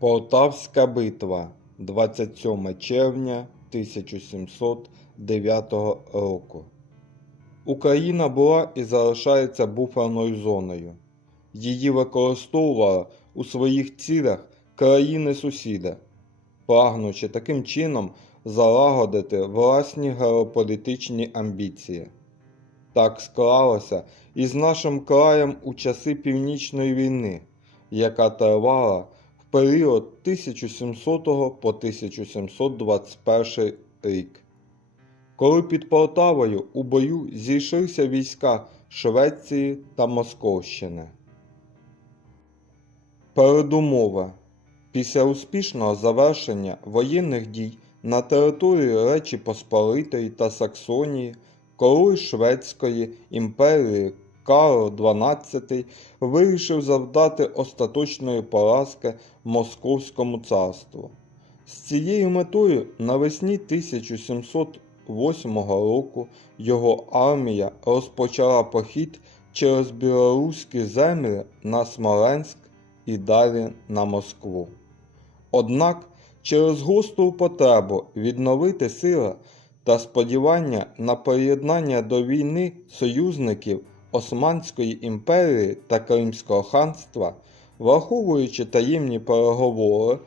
Полтавська битва 27 червня 1709 року. Україна була і залишається буферною зоною. Її використовували у своїх цілях країни-сусіди, прагнучи таким чином залагодити власні геополітичні амбіції. Так склалося і з нашим краєм у часи Північної війни, яка тривала період 1700 по 1721 рік. Коли під Полтавою у бою зійшлися війська Швеції та Московщини. Передумова. Після успішного завершення воєнних дій на території Речі Посполитої та Саксонії король Шведської імперії Карл XII вирішив завдати остаточної поразки Московському царству. З цією метою навесні 1708 року його армія розпочала похід через білоруські землі на Смоленськ і далі на Москву. Однак через гостру потребу відновити сили та сподівання на приєднання до війни союзників Османської імперії та Кримського ханства, враховуючи таємні переговори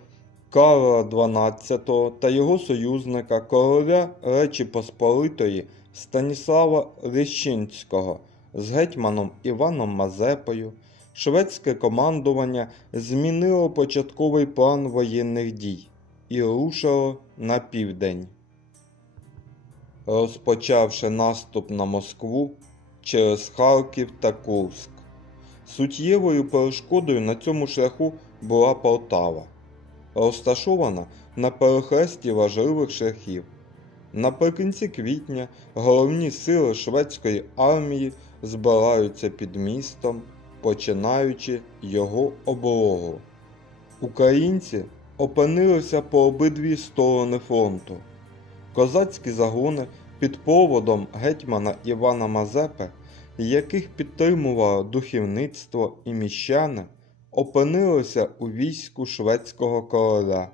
Карла XII та його союзника короля Речі Посполитої Станіслава Лещинського з гетьманом Іваном Мазепою, шведське командування змінило початковий план воєнних дій і рушило на південь. Розпочавши наступ на Москву через Харків та Курск. Суттєвою перешкодою на цьому шляху була Полтава, розташована на перехресті важливих шляхів. Наприкінці квітня головні сили шведської армії збираються під містом, починаючи його облогу. Українці опинилися по обидві сторони фронту. Козацькі загони під поводом гетьмана Івана Мазепи, яких підтримувало духовництво і міщани, опинилися у війську шведського короля.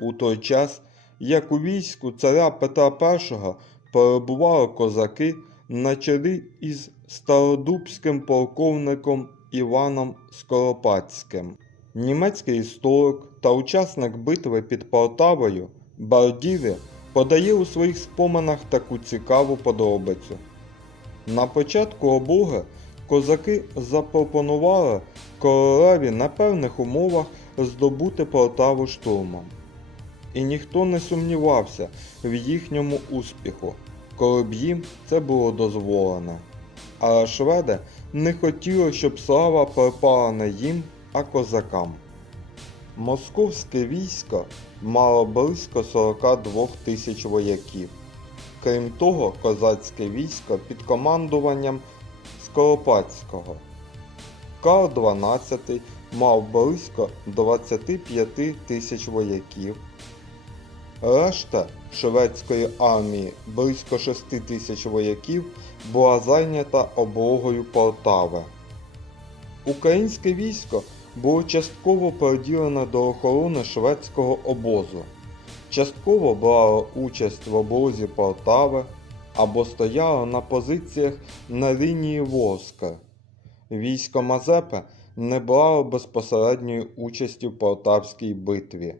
У той час, як у війську царя Петра І перебували козаки на чолі із стародубським полковником Іваном Скоропадським. Німецький історик та учасник битви під Полтавою Бардіві подає у своїх споминах таку цікаву подробицю. На початку облоги козаки запропонували королеві на певних умовах здобути Полтаву штурмом. І ніхто не сумнівався в їхньому успіху, коли б їм це було дозволено. Але шведи не хотіли, щоб слава припала не їм, а козакам. Московське військо мало близько 42 тисяч вояків. Крім того, козацьке військо під командуванням Скоропадського. Карл XII мав близько 25 тисяч вояків. Решта шведської армії близько 6 тисяч вояків була зайнята облогою Полтави. Українське військо було частково переділене до охорони шведського обозу, частково брало участь в обозі Полтави або стояло на позиціях на лінії Воска. Військо Мазепи не брало безпосередньої участі в Полтавській битві,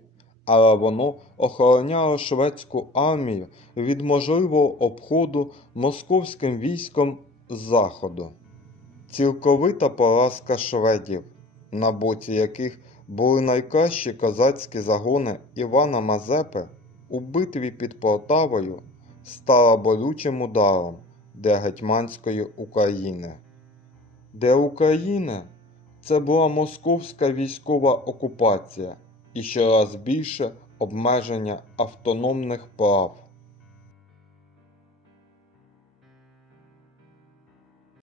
але воно охороняло шведську армію від можливого обходу московським військом з заходу. Цілковита поразка шведів, на боці яких були найкращі козацькі загони Івана Мазепи, у битві під Полтавою стала болючим ударом для гетьманської України. Для України це була московська військова окупація і щораз більше обмеження автономних прав.